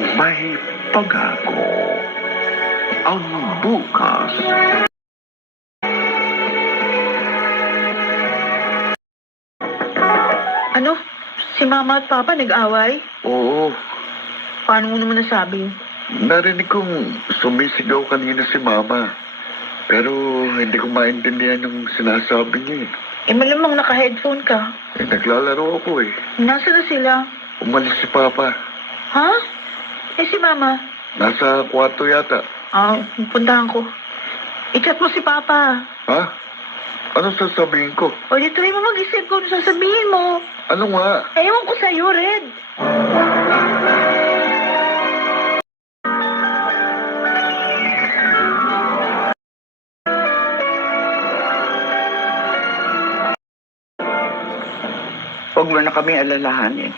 May pag-ako ang bukas. Ano? Si Mama at Papa nag-away? Oo, Paano mo naman nasabi? narinig kong sumisigaw kanina si Mama. Pero hindi ko maintindihan yung sinasabi niya eh. Malamang naka-headphone ka. Naglalaro ako eh. Nasaan na sila? Umalis si Papa. Ha? Si Mama? Nasa kwarto yata. Puntahan ko. I-chat mo si Papa. Ha? Anong sasabihin ko? O, di try mo mag-isip kung ano sasabihin mo. Ano nga? Ewan ko sa'yo, Red. Huwag mo na kami alalahanin.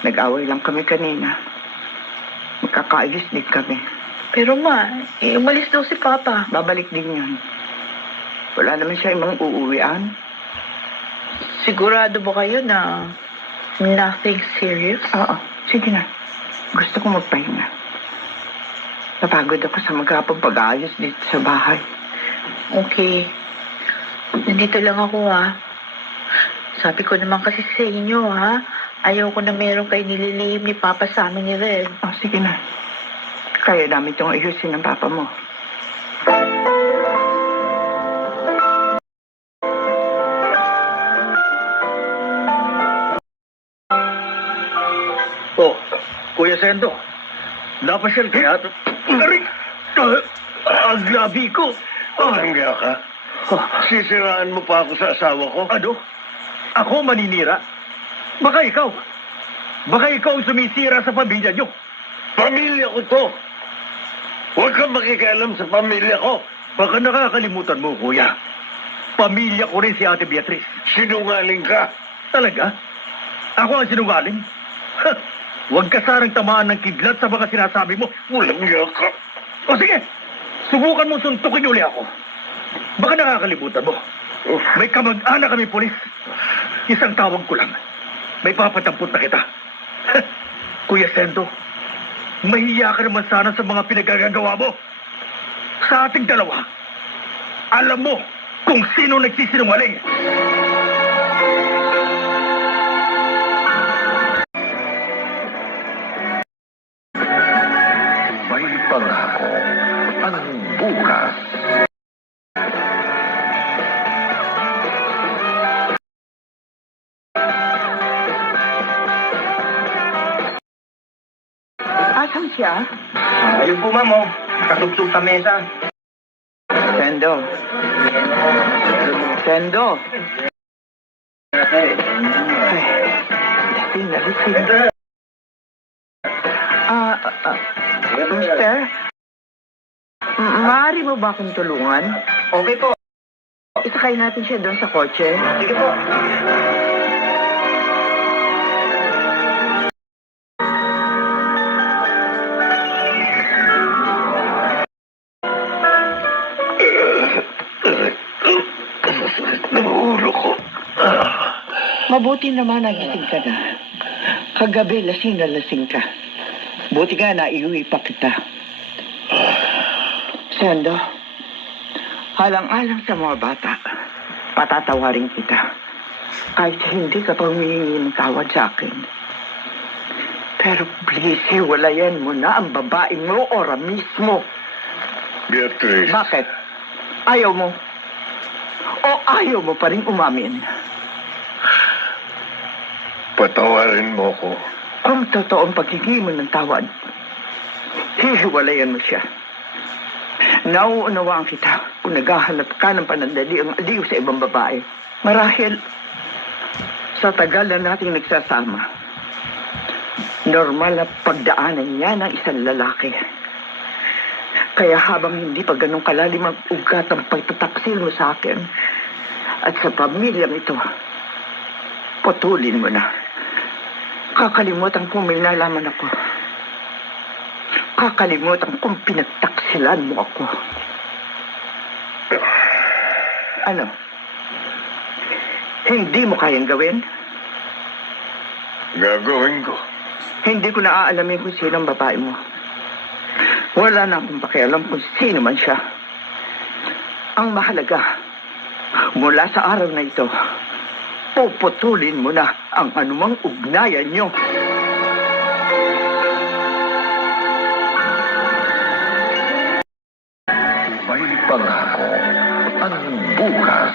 Nag-away lang kami kanina. Magkakaayos din kami. Pero ma, umalis daw si Papa. Babalik din yun. Wala naman siya ibang uuwian. Sigurado ba kayo na nothing serious? Oo, sige na. Gusto ko magpahinga. Napagod ako sa maghapong pag-aayos dito sa bahay. Okay. Nandito lang ako, ha. Sabi ko naman kasi sa inyo, ha. Ayaw ko na meron kayo nililihim ni Papa sa amin ni Red. Oh, sige na. Kaya namin itong ayusin ng papa mo. Oh, Kuya Sendo, napasyal kaya ito. Aray! Ang labi ko. Hangga ka? Sisiraan mo pa ako sa asawa ko? Ano? Ako maninira? Baka ikaw. Baka ikaw ang sumisira sa pamilya nyo. Pamilya ko to. Huwag kang makikialam sa pamilya ko. Baka nakakalimutan mo, Kuya. Pamilya ko rin si Ate Beatriz. Sinungaling ka. Talaga? Ako ang sinungaling? Huwag ka sarang tamaan ng kidlat sa mga sinasabi mo. Walang nga ka. O sige, subukan mo suntukin uli ako. Baka nakakalimutan mo. May kamag-anak kami, polis. Isang tawag ko lang. May papatampot na kita. Kuya Sendo, mahiya ka naman sana sa mga pinagagagawa mo. Sa ating dalawa, alam mo kung sino nagsisinungaling. May pag-ako ang bukas. Asan siya? Ayun po, ma'am, oh. Nakatugtog sa mesa. Sendo. Sendo. Ay, lasing na lasing. Mister? Maaari mo ba akong tulungan? Okay po. Isakay natin siya doon sa kotse. Sige po. Nahulo ko. Mabuti naman ang lasing ka na. Kagabi, lasing na lasing ka. Buti nga na iuwi pa kita. Sendo, halang-alang sa mga bata, patatawarin kita. Kahit hindi ka pa humingi ng tawad sa akin. Pero please, hiwalayan mo na ang babaeng mo ora mismo. Beatrice. Bakit? Ayaw mo? O ayaw mo pa rin umamin? Patawarin mo ko. Kung totoong paghingi mo ng tawad, hihiwalayan mo siya. Nauunawaan kita kung naghahanap ka ng panandali ang aliw sa ibang babae. Marahil, sa tagal na nating nagsasama, normal na pagdaanan niya ng isang lalaki. Kaya habang hindi pa ganun kalalim ang ugat ang pagtataksil mo sa akin at sa pamilyang ito, putulin mo na. Kakalimutan kong may nalaman ako. Kakalimutan kong pinagtaksilan mo ako. Ano? Hindi mo kayang gawin? Gagawin ko. Hindi ko naaalamin kung sino ang babae mo. Wala na akong pakialam kung sino man siya. Ang mahalaga, mula sa araw na ito, puputulin mo na ang anumang ugnayan niyo. May pangako ang bukas.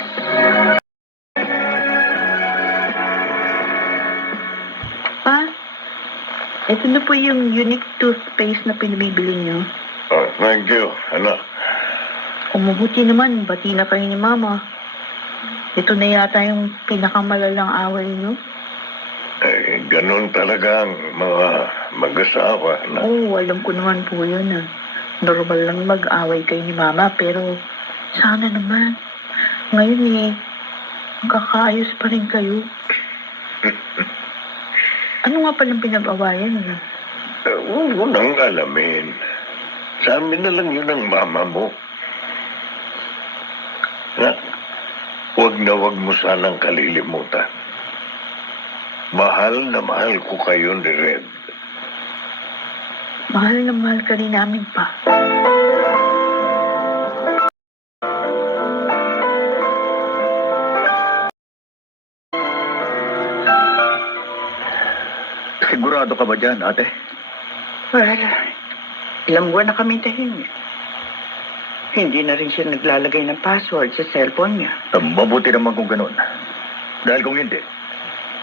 Pa, ito na po yung unique toothpaste na pinabibili niyo. Oh, thank you, anak. Kumubuti naman, bati na kayo ni Mama. Ito na yata yung pinakamalalang away niyo. Eh, ganun talaga ang mga mag-asawa na. Oo, alam ko naman po yun. Normal lang mag-away kayo ni Mama, pero sana naman. Ngayon magkakaayos pa rin kayo. Ano nga palang pinag-awayan niyo? Huwag mo nang alamin. Sa amin na lang yun ang mama mo. Na, huwag mo sanang kalilimutan. Mahal na mahal ko kayo ni Red. Mahal na mahal ka rin namin, Pa. Sigurado ka ba dyan, ate? Well, ilang buwan na kami tahimik. Hindi na rin siya naglalagay ng password sa cellphone niya. Mabuti naman kung ganun. Dahil kung hindi,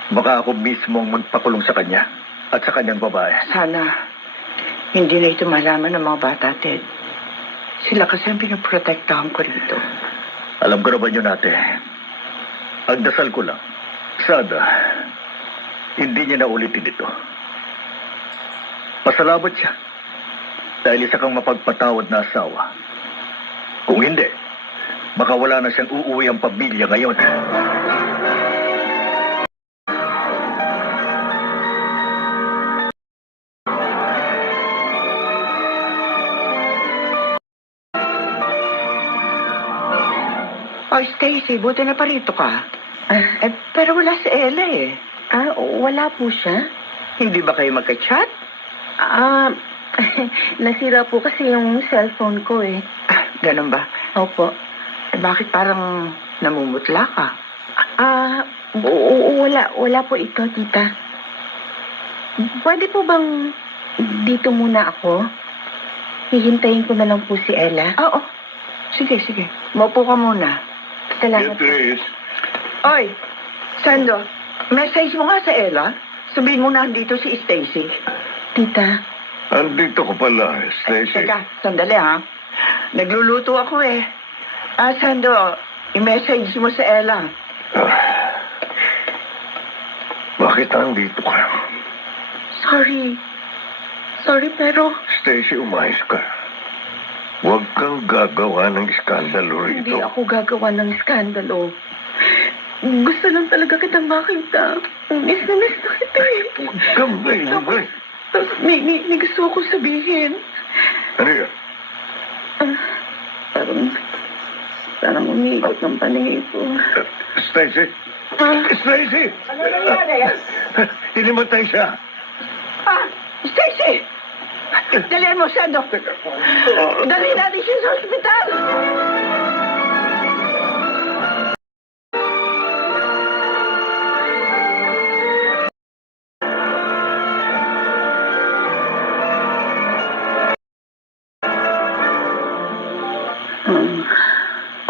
baka ako mismo ang magpakulong sa kanya at sa kanyang babae. Sana hindi na ito malaman ng mga bata, Ted. Sila kasi ang pinoprotektahan ko rito. Alam ko naman yun, ate. Ang dasal ko lang, sana, hindi niya naulitin ito. Pasalamat siya. Dahil isa kang mapagpatawad na asawa. Kung hindi, baka wala na siyang uuwi ang pamilya ngayon. Oh, Stacy, buti na parito ka. Pero wala si Ella eh. Wala po siya. Hindi ba kayo magka-chat? Nasira po kasi yung cellphone ko eh. Ganun ba? Opo. Bakit parang namumutla ka? Wala po ito, tita. Pwede po bang dito muna ako? Hihintayin ko na lang po si Ella. Oo. Sige. Maupo ka muna. Salamat. Beatrice, Oy, Sando, message mo nga sa Ella. Sabihin mo na andito si Stacy. Tita, andito ko pala, Stacy. Teka, sandali ha. Nagluluto ako eh. Sando, i-message mo sa Ella. Bakit andito ka? sorry pero Stacy, umayos ka. Huwag kang gagawa ng iskandalo rito. hindi ako gagawa ng skandalo. Gusto lang talaga kitang makita. Miss na kita eh. Huwag kang maingay. Tapos may gusto ko sabihin. Ano yan? Parang umiikot ng paningin ko. Stacy? Stacy! Ano nangyari? Hinimatay siya. Stacy! Dalihan mo, Sando. Dali natin siya sa ospital.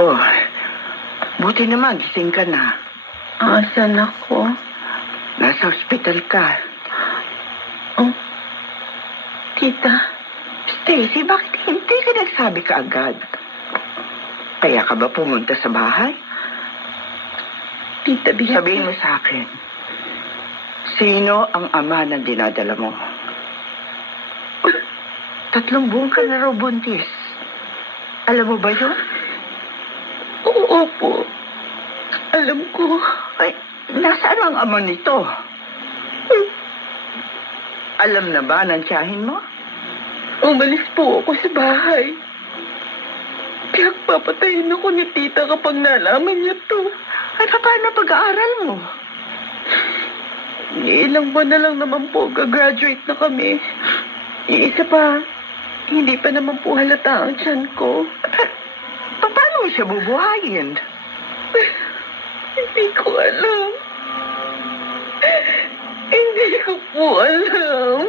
Oh, buti naman, gising ka na. Asan ako? Nasa ospital ka. Tita, Stacy, bakit hindi ka nagsabi ka agad? Kaya ka ba pumunta sa bahay? Tita Beatrice. Sabihin mo sa akin, sino ang ama ng dinadala mo? 3 buwan ka na raw buntis. Alam mo ba yun? Oo po. Alam ko. Ay, nasaan ang ama nito? Alam na ba ng tiyahin mo? Umalis po ako sa bahay. Kaya papatayin ako ni tita kapag nalaman niya to. Ay, paano pag-aaral mo? Ilang buwan na lang naman po, gagraduate na kami. Yung isa pa, hindi pa naman po halata ang tiyan ko. Paano mo siya bubuhayin? Hindi ko alam. Hindi ko po alam.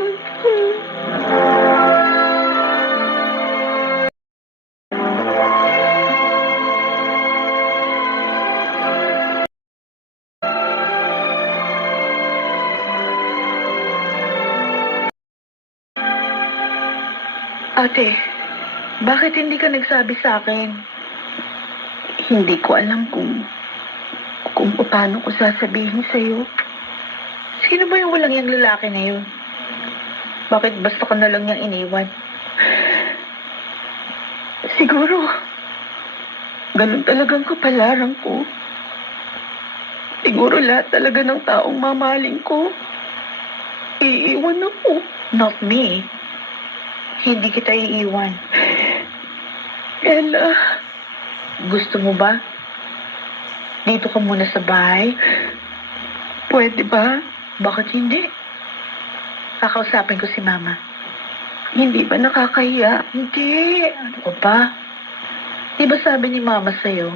Ate, bakit hindi ka nagsabi sa akin? Hindi ko alam kung paano ko sasabihin sa'yo. Sino ba yung walang yung lalaki na yun? Bakit basta ka na lang niyang iniwan? Siguro, ganun talagang kapalaran ko. Siguro lahat talaga ng taong mamahalin ko, iiwan ako. Not me. Hindi kita iiwan. Ella, Gusto mo ba? Dito ka muna sa bahay? pwede ba? Bakit hindi? Kakausapin ko si Mama. Hindi ba nakakahiya? Hindi. Ano ka ba? Di ba sabi ni Mama sa'yo,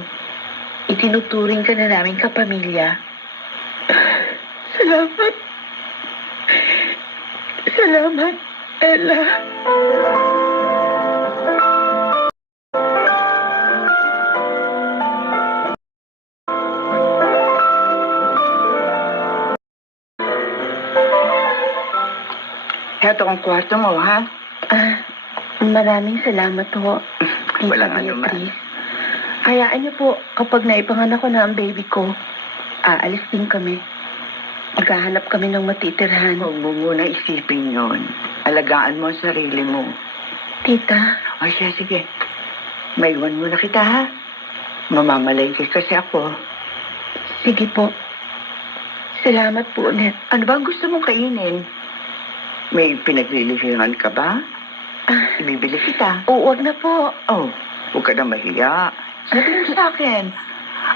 itinuturing ka na namin kapamilya? Salamat. Salamat, Ella. Heto ang kwarto mo, ha? Maraming salamat ho. Tita Walang anuman. Beatrice. Hayaan niyo po, kapag naipanganak ko na ang baby ko, aalis din kami. Maghahanap kami ng matitirhan. Huwag mo muna isipin yon. Alagaan mo ang sarili mo. Tita, Ay, sige. Maiwan mo na kita, ha? Mamamalengke kasi ako. sige po. Salamat po ulit. Ano ba ang gusto mong kainin? May pinaglilihingan ka ba? Ibibili kita. Huwag na po. Oh, huwag ka na mahiya. Sabi mo sa akin,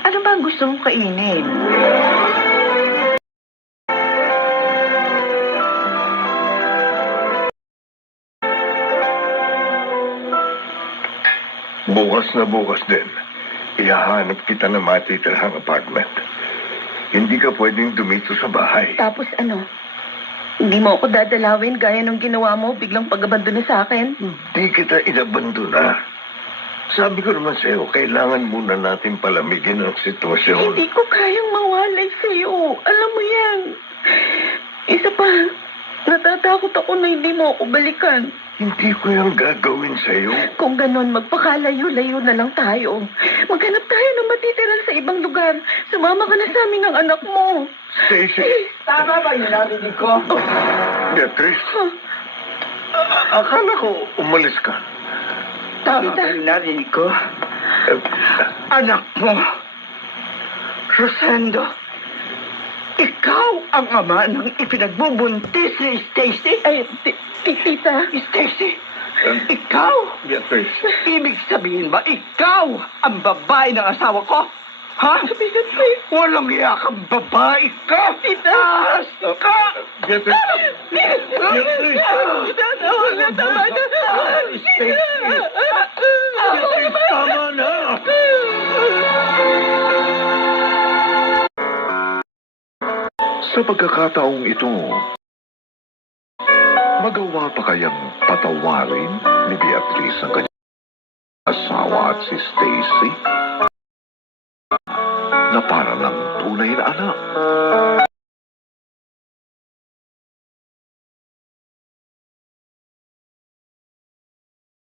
ano ba ang gusto mong kainin? Bukas na bukas din, ihahanap kita ng matitirhang apartment. Hindi ka pwedeng dumito sa bahay. Tapos ano? Hindi mo ako dadalawin gaya ng ginawa mo biglang pag-abandon na sa akin? Hindi kita inabandona. Sabi ko naman sa'yo, kailangan muna natin palamigin ang sitwasyon. Hindi ko kayang mawalay sa'yo. Alam mo yan. Isa pa, natatakot ako na hindi mo ako balikan. Hindi ko yung gagawin sa'yo. Kung ganon, magpakalayo-layo na lang tayo. Maghanap tayo ng matitiran sa ibang lugar. Sumama ka na sa amin ng anak mo. Stacy, Tama ba yung narinig ko? Beatrice, akala ko umalis ka. Tama ba yung narinig ko? Anak mo, Rosendo, ikaw ang ama ng ipinagbubuntis ni Stacy? Ay, tita. Stacy, ikaw? Beatrice, Ibig sabihin ba, ikaw ang babae ng asawa ko? Ha? Walang iya kang babae ka! Itaas ka! Beatrice, Beatrice, Tama na. Beatrice, tama na! Sa pagkakataong ito, magawa pa kayang patawarin ni Beatrice ang kanyang asawa at si Stacy na para lang tunay na anak?